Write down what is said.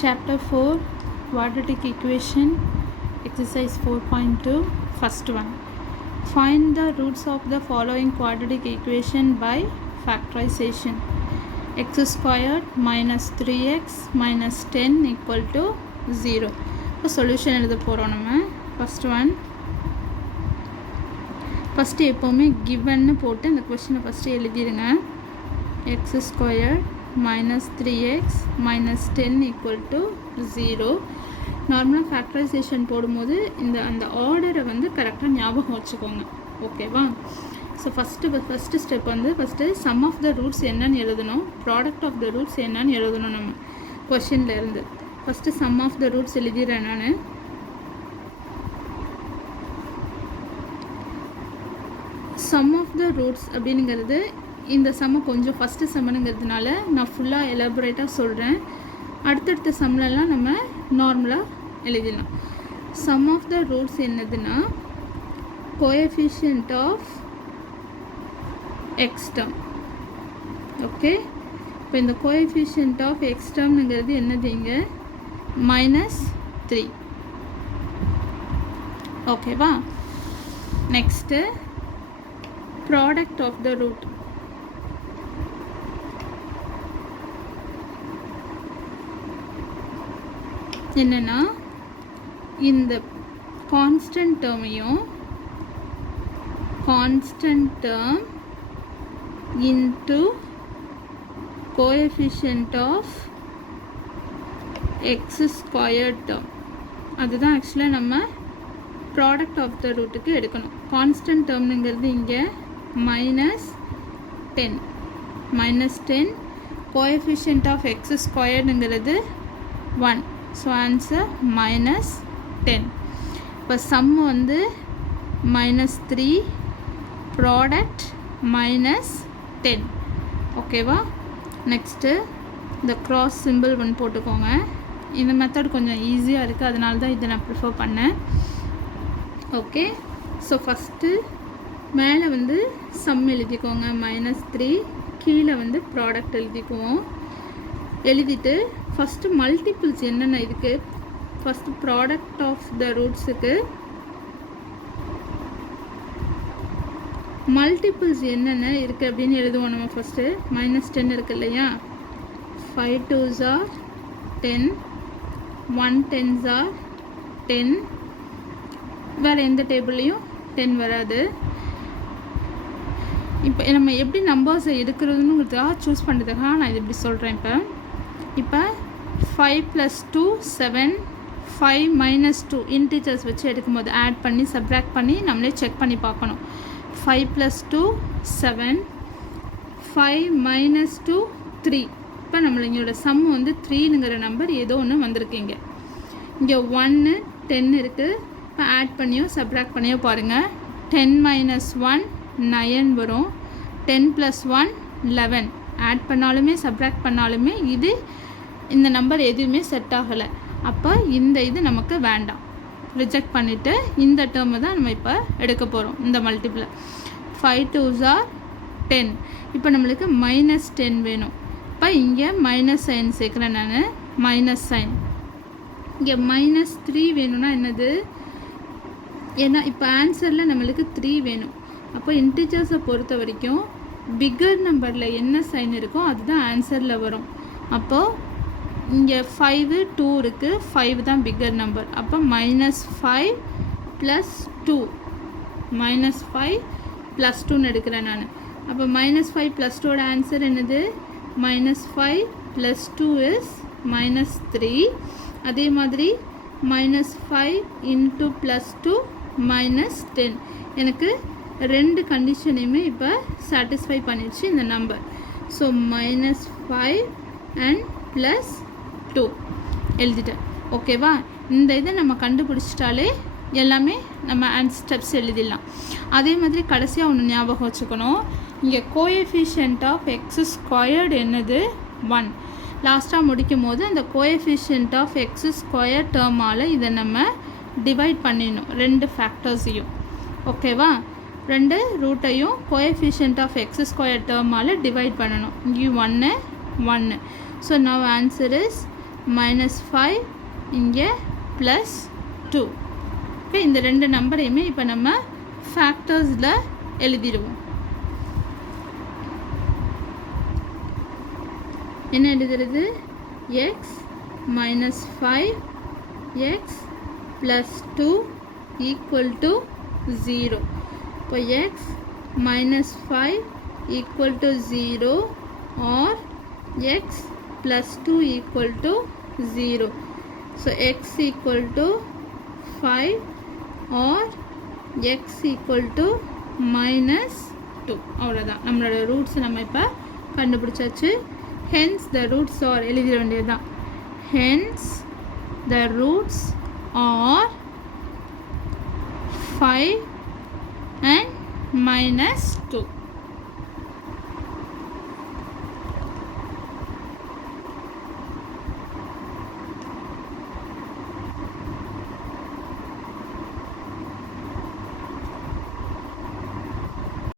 Chapter 4 Quadratic Equation Exercise 4.2 First one. Find the roots of the following quadratic equation by factorization. X squared minus 3x minus 10 equal to 0. இப்போ solution எழுத போகிறோம் நம்ம. First one. First எப்போவுமே given போட்டு இந்த questionை first எழுதிடுங்க. X squared minus 3x minus 10 equal to 0. நார்மலாக factorisation போடும்போது அந்த ஆர்டரை வந்து கரெக்டாக ஞாபகம் வச்சுக்கோங்க, ஓகேவா? ஸோ ஃபஸ்ட்டு ஸ்டெப் வந்து first sum of the roots என்னன்னு எழுதணும், ப்ராடக்ட் ஆஃப் த ரூட்ஸ் என்னன்னு எழுதணும் நம்ம கொஷினில் இருந்து. First sum of the roots எழுதிடுறேன் நான். சம் ஆஃப் த ரூட்ஸ் அப்படிங்கிறது இந்த சம்மை கொஞ்சம் ஃபஸ்ட்டு சம்முங்கிறதுனால நான் ஃபுல்லாக எலாபரேட்டாக சொல்கிறேன். அடுத்தடுத்த சம்லலாம் நம்ம நார்மலாக எழுதிடலாம். சம் ஆஃப் த ரூட்ஸ் என்னதுன்னா coefficient of x term. Okay, இப்போ இந்த கோஎஃபிஷியன்ட் ஆஃப் எக்ஸ் டேர்ம்ங்கிறது என்னது இங்கே -3. ஓகேவா? Next product of the root. என்னென்னா இந்த கான்ஸ்டன்ட் டேர்மையும் constant term into coefficient of x squared term, அதுதான் ஆக்சுவலாக நம்ம ப்ராடக்ட் ஆஃப் த ரூட்டுக்கு எடுக்கணும். கான்ஸ்டன்ட் டேர்ம்னுங்கிறது இங்கே -10 கோஎஃபிஷியன்ட் ஆஃப் எக்ஸ் ஸ்கொயர்டுங்கிறது 1. So answer -10. இப்போ சம் வந்து -3, ப்ராடக்ட் -10. ஓகேவா? நெக்ஸ்ட்டு இந்த க்ராஸ் சிம்பிள் ஒன்று போட்டுக்கோங்க. இந்த மெத்தட் கொஞ்சம் ஈஸியாக இருக்குது, அதனால தான் இதை நான் ப்ரிஃபர் பண்ணேன். ஓகே, ஸோ ஃபஸ்ட்டு மேலே வந்து சம் எழுதிக்கோங்க -3, கீழே வந்து ப்ராடக்ட் எழுதிக்குவோம். எழுதிட்டு ஃபஸ்ட்டு மல்டிபிள்ஸ் என்னென்ன இதுக்கு, ஃபஸ்ட்டு ப்ராடக்ட் ஆஃப் த ரூட்ஸுக்கு மல்டிபிள்ஸ் என்னென்ன இருக்குது அப்படின்னு எழுதுவோம் நம்ம. ஃபஸ்ட்டு -10 இருக்குது இல்லையா, 5 2s are 10, 1 10s are 10. வேறு எந்த டேபிள்லேயும் 10 வராது. இப்போ நம்ம எப்படி நம்பர்ஸை எடுக்கிறதுனுங்கிறதுக்காக சூஸ் பண்ணுறதுக்காக நான் இது இப்படி சொல்கிறேன். இப்போ 5 + 2 7, 5 - 2 இன்டீஜர்ஸ் வச்சு எடுக்கும்போது ஆட் பண்ணி சப்ராக்ட் பண்ணி நம்மளே செக் பண்ணி பார்க்கணும். 5 + 2 7, 5 - 2 3. இப்போ நம்மளோட சம் வந்து 3ங்கிற நம்பர் ஏதோ ஒன்று வந்திருக்கீங்க. இங்கே 1 10 இருக்குது. இப்போ ஆட் பண்ணியோ சப்ராக்ட் பண்ணியோ பாருங்கள். 10 - 1 9 வரும். 10 + 1 11. ஆட் பண்ணாலுமே சப்ராக்ட் பண்ணாலுமே இந்த நம்பர் எதுவுமே செட் ஆகலை. அப்போ இந்த இது நமக்கு வேண்டாம், ரிஜெக்ட் பண்ணிவிட்டு இந்த டேர்மை தான் நம்ம இப்போ எடுக்க போகிறோம். இந்த மல்டிப்பிள் 5 2s are 10. இப்போ நம்மளுக்கு -10 வேணும். இப்போ இங்கே மைனஸ் சைன் சேர்க்குறேன் நான், மைனஸ் சைன். இங்கே -3 வேணும்னா என்னது, ஏன்னா இப்போ ஆன்சரில் நம்மளுக்கு 3 வேணும். அப்போ இன்டிஜர்ஸை பொறுத்த வரைக்கும் பிக்கர் நம்பரில் என்ன சைன் இருக்கோ அதுதான் ஆன்சரில் வரும். அப்போது இங்கே 5 2 இருக்குது, 5 தான் பிக்கர் நம்பர். அப்போ -5 + 2, -5 + 2ன்னு எடுக்கிறேன் நான். அப்போ -5 + 2ஓட ஆன்சர் என்னது, -5 + 2 is -3. அதே மாதிரி -5 × +2 -10. எனக்கு ரெண்டு கண்டிஷனையுமே இப்போ சாட்டிஸ்ஃபை பண்ணிடுச்சு இந்த நம்பர். ஸோ -5 and +2 எழுதிட்டேன். ஓகேவா? இந்த இதை நம்ம கண்டுபிடிச்சிட்டாலே எல்லாமே நம்ம ஸ்டெப்ஸ் எழுதிடலாம். அதே மாதிரி கடைசியாக ஒன்று ஞாபகம் வச்சுக்கணும், இங்கே கோஎஃபிஷியன்ட் ஆஃப் எக்ஸ் ஸ்கொயர்டு என்னது 1. லாஸ்ட்டாக முடிக்கும் போது அந்த கோஎஃபிஷியன்ட் ஆஃப் எக்ஸ் ஸ்கொயர் டேர்மால் இதை நம்ம டிவைட் பண்ணிடணும், 2 ஃபேக்டர்ஸையும். ஓகேவா? 2 ரூட்டையும் கோஎஃபிஷியன்ட் ஆஃப் எக்ஸ் ஸ்கொயர் டேர்மால் டிவைட் பண்ணணும். இங்கே 1 1. ஸோ நவ் ஆன்சர் இஸ் -5 இங்கே +2. ஓகே, இந்த ரெண்டு நம்பரையுமே இப்போ நம்ம ஃபேக்டர்ஸில் எழுதிடுவோம். என்ன எழுதுறது? x -5 x +2 = 0. இப்போ x -5 = 0 or x +2 = 0. So x = 5 or x = -2. அவ்வளோதான், நம்மளோட ரூட்ஸ் நம்ம இப்போ கண்டுபிடிச்சாச்சு. hence the roots are எழுதிட வேண்டியதுதான். hence the roots are 5 and -2.